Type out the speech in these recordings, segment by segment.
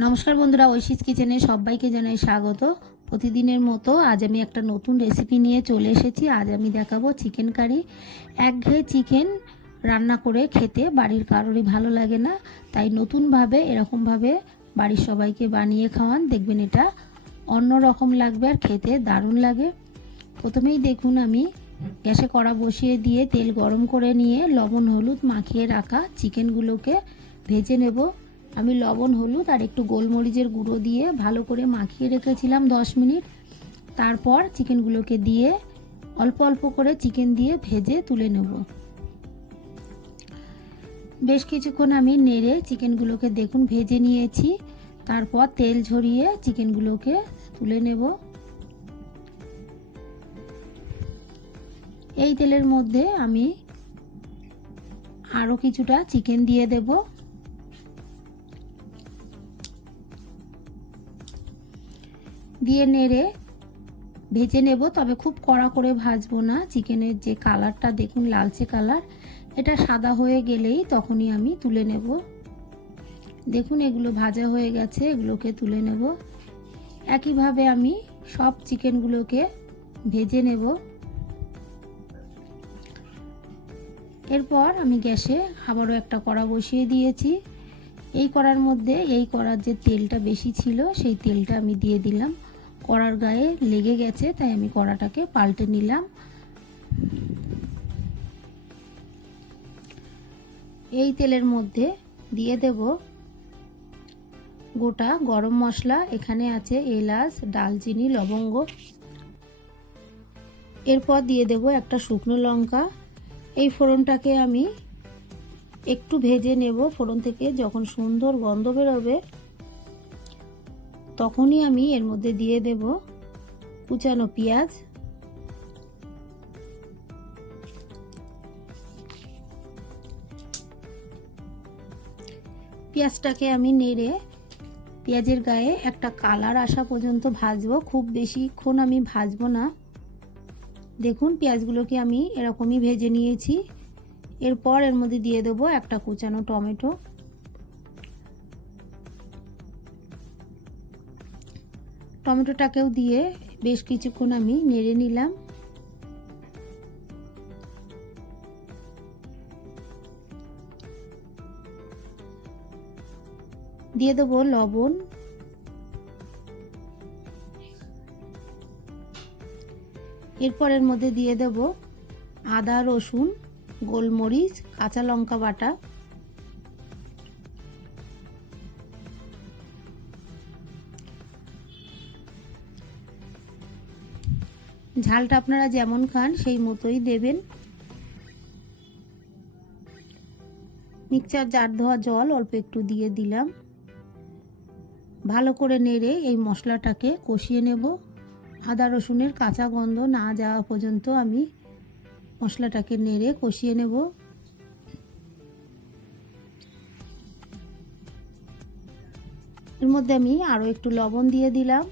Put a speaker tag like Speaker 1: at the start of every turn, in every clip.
Speaker 1: নমস্কার বন্ধুরা ঐশিস কিচেনে সবাইকে জানাই স্বাগত। প্রতিদিনের মতো আজ আমি একটা নতুন রেসিপি নিয়ে চলে এসেছি। আজ আমি দেখাবো চিকেন কারি একঘেয়ে চিকেন রান্না করে খেতে বাড়ির কারোরই ভালো লাগে না, তাই নতুনভাবে, এরকমভাবে বাড়ির সবাইকে বানিয়ে খাওয়ান। দেখবেন এটা অন্য রকম লাগবে আর খেতে দারুণ লাগে। প্রথমেই দেখুন আমি গ্যাসে কড়া বসিয়ে দিয়ে তেল গরম করে নিয়ে লবণ, হলুদ মাখিয়ে রাখা চিকেনগুলোকে ভেজে নেব। আমি লবণ, হলুদ আর একটু গোলমরিচের গুঁড়ো দিয়ে ভালো করে মাখিয়ে রেখেছিলাম দশ মিনিট। তারপর চিকেনগুলোকে দিয়ে অল্প অল্প করে চিকেন দিয়ে ভেজে তুলে নেব। বেশ কিছুক্ষণ আমি নেড়ে চিকেনগুলোকে দেখুন ভেজে নিয়েছি। তারপর তেল ঝরিয়ে চিকেনগুলোকে তুলে নেব। এই তেলের মধ্যে আমি আরও কিছুটা চিকেন দিয়ে দেবো। দিয়ে নেড়ে ভেজে নেব, তবে খুব কড়া করে ভাজবো না। চিকেনের যে কালারটা, দেখুন লালচে কালার, এটা সাদা হয়ে গেলেই তখনই আমি তুলে নেব। দেখুন এগুলো ভাজা হয়ে গেছে, এগুলোকে তুলে নেব। একইভাবে আমি সব চিকেনগুলোকে ভেজে নেব। এরপর আমি গ্যাসে আবারও একটা কড়া বসিয়ে দিয়েছি। এই কড়ার মধ্যে, এই কড়ার যে তেলটা বেশি ছিল, সেই তেলটা আমি দিয়ে দিলাম। কড়ার গায়ে লেগে গেছে, তাই আমি কড়াটাকে পাল্টে নিলাম। এই তেলের মধ্যে দিয়ে দেব গোটা গরম মশলা, এখানে আছে এলাচ, ডালচিনি, লবঙ্গ। এরপর দিয়ে দেব একটা শুকনো লঙ্কা। এই ফোড়নটাকে আমি একটু ভেজে নেব। ফোড়ন থেকে যখন সুন্দর গন্ধ বেরোবে তখনই আমি এর মধ্যে দিয়ে দেব কুচানো পেঁয়াজ। পেঁয়াজটাকে আমি নেড়ে পেঁয়াজের গায়ে একটা কালার আসা পর্যন্ত ভাজবো। খুব বেশিক্ষণ আমি ভাজবো না। দেখুন, পেঁয়াজগুলোকে আমি এরকমই ভেজে নিয়েছি। এরপর এর মধ্যে দিয়ে দেবো একটা কুচানো টমেটো। টমেটোটাকেও দিয়ে বেশ কিছুক্ষণ আমি নেড়ে নিলাম। দিয়ে দেবো লবণ। এরপরের মধ্যে দিয়ে দেব আদা, রসুন, গোলমরিচ, কাঁচা লঙ্কা বাটা। ঝালটা আপনারা যেমন খান, সেই মতোই দেবেন। মিক্সচার জার ধোয়া জল অল্প একটু দিয়ে দিলাম। ভালো করে নেড়ে এই মশলাটাকে কষিয়ে নেব। আদা রসুনের কাঁচা গন্ধ না যাওয়া পর্যন্ত আমি মশলাটাকে নেড়ে কষিয়ে নেব। এর মধ্যে আমি আরও একটু লবণ দিয়ে দিলাম।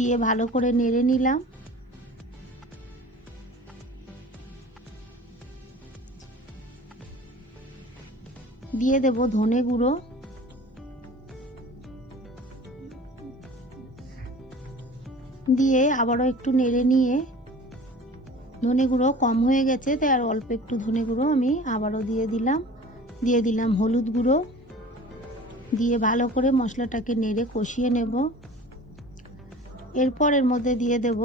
Speaker 1: দিয়ে ভালো করে নেড়ে নিলাম। দিয়ে দেব ধনে গুঁড়ো। দিয়ে আবারও একটু নেড়ে নিয়ে, ধনে গুঁড়ো কম হয়ে গেছে, তাই আর অল্প একটু ধনে গুঁড়ো আমি আবারও দিয়ে দিলাম। দিয়ে দিলাম হলুদ গুঁড়ো। দিয়ে ভালো করে মশলাটাকে নেড়ে কষিয়ে নেব। এরপর এর মধ্যে দিয়ে দেব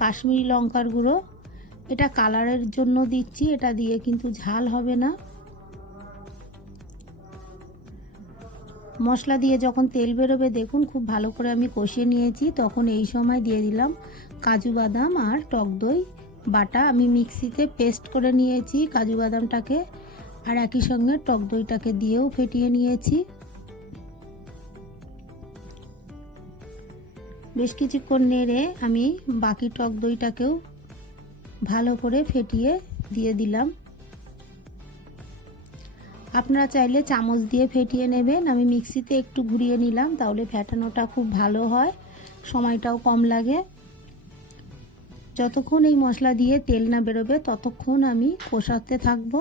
Speaker 1: কাশ্মীরি লঙ্কার গুঁড়ো। এটা কালারের জন্য দিচ্ছি, এটা দিয়ে কিন্তু ঝাল হবে না। মশলা দিয়ে যখন তেল বেরোবে, দেখুন খুব ভালো করে আমি কষিয়ে নিয়েছি। তখন এই সময় দিয়ে দিলাম কাজু বাদাম আর টক দই। বাটা আমি মিক্সিতে পেস্ট করে নিয়েছি কাজু বাদামটাকে, আর একই সঙ্গে টক দইটাকে দিয়েও ফেটিয়ে নিয়েছি। বেশ কিছুক্ষণ নেড়ে আমি বাকি টক দইটাকেও ভালো করে ফেটিয়ে দিয়ে দিলাম। আপনারা চাইলে চামচ দিয়ে ফেটিয়ে নেবেন। আমি মিক্সিতে একটু ঘুরিয়ে নিলাম, তাহলে ফেটানোটা খুব ভালো হয়, সময়টাও কম লাগে। যতক্ষণ এই মশলা দিয়ে তেল না বেরোবে, ততক্ষণ আমি কষাতে থাকব।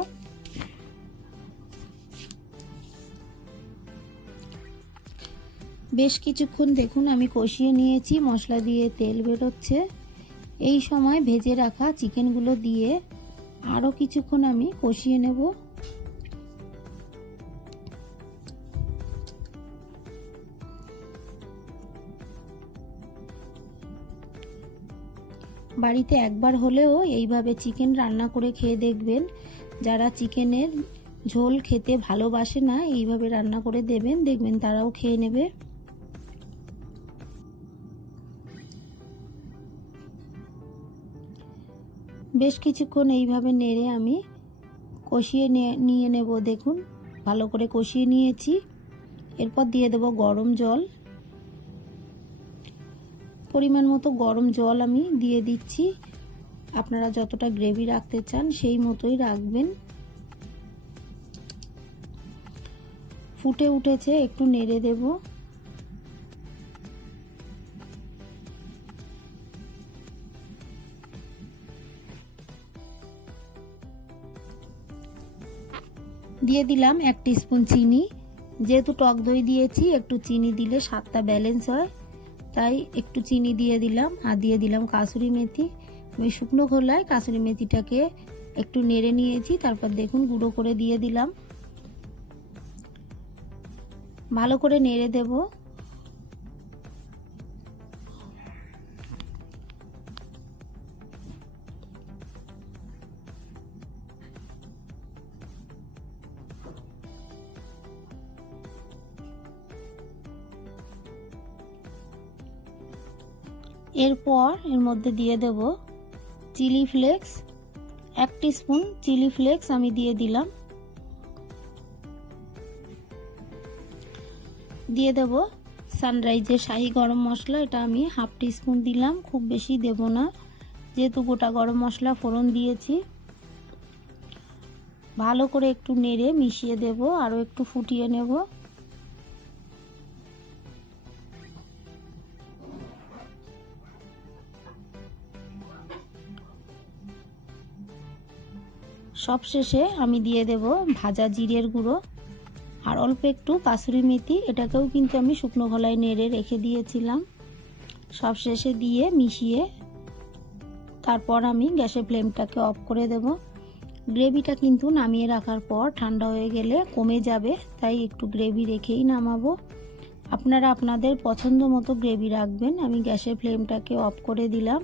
Speaker 1: বেশ কিছুক্ষণ দেখুন, আমি কষিয়ে নিয়েছি, মশলা দিয়ে তেল বেরোচ্ছে। এই সময় ভেজে রাখা চিকেনগুলো দিয়ে আরও কিছুক্ষণ আমি কষিয়ে নেব। বাড়িতে একবার হলেও এইভাবে চিকেন রান্না করে খেয়ে দেখবেন। যারা চিকেনের ঝোল খেতে ভালোবাসে না, এইভাবে রান্না করে দেবেন, দেখবেন তারাও খেয়ে নেবে। বেশ কিছুক্ষণ এইভাবে নেড়ে আমি কষিয়ে নিয়ে নেব, দেখুন। ভালো করে কষিয়ে নিয়েছি। এরপর দিয়ে দেব গরম জল। পরিমাণ মতো গরম জল আমি দিয়ে দিচ্ছি। আপনারা যতটা গ্রেভি রাখতে চান, সেই মতোই রাখবেন। ফুটে উঠেছে, একটু নেড়ে দেব। দিয়ে দিলাম এক স্পুন চিনি। যেহেতু টক দই দিয়েছি, একটু চিনি দিলে স্বাদটা ব্যালেন্স হয়। তাই একটু চিনি দিয়ে দিলাম আর দিয়ে দিলাম কাসুরি মেথি। আমি শুকনো খোলায় কাসুরি মেথিটাকে একটু নেড়ে নিয়েছি, তারপর দেখুন গুঁড়ো করে দিয়ে দিলাম। ভালো করে নেড়ে দেব। এরপর এর মধ্যে দিয়ে দেব চিলি ফ্লেক্স, এক স্পুন চিলি ফ্লেক্স আমি দিয়ে দিলাম। দিয়ে দেব সানরাইজের শাহি গরম মশলা, এটা আমি হাফ স্পুন দিলাম, খুব বেশি দেব না। যেহেতু গোটা গরম মশলা ফোড়ন দিয়েছি। ভালো করে একটু নেড়ে মিশিয়ে দেব, আরও একটু ফুটিয়ে নেব। সবশেষে আমি দিয়ে দেব ভাজা জিরের গুঁড়ো। আর অল্প একটু কাসুরি মেথি, এটাকেও কিন্তু আমি শুকনো গলায় নেড়ে রেখে দিয়েছিলাম। সব শেষে দিয়ে মিশিয়ে তারপর আমি গ্যাসের ফ্লেমটাকে অফ করে দেব। গ্রেভিটা কিন্তু নামিয়ে রাখার পর ঠান্ডা হয়ে গেলে কমে যাবে, তাই একটু গ্রেভি রেখেই নামাবো। আপনারা আপনাদের পছন্দ মতো গ্রেভি রাখবেন। আমি গ্যাসের ফ্লেমটাকে অফ করে দিলাম।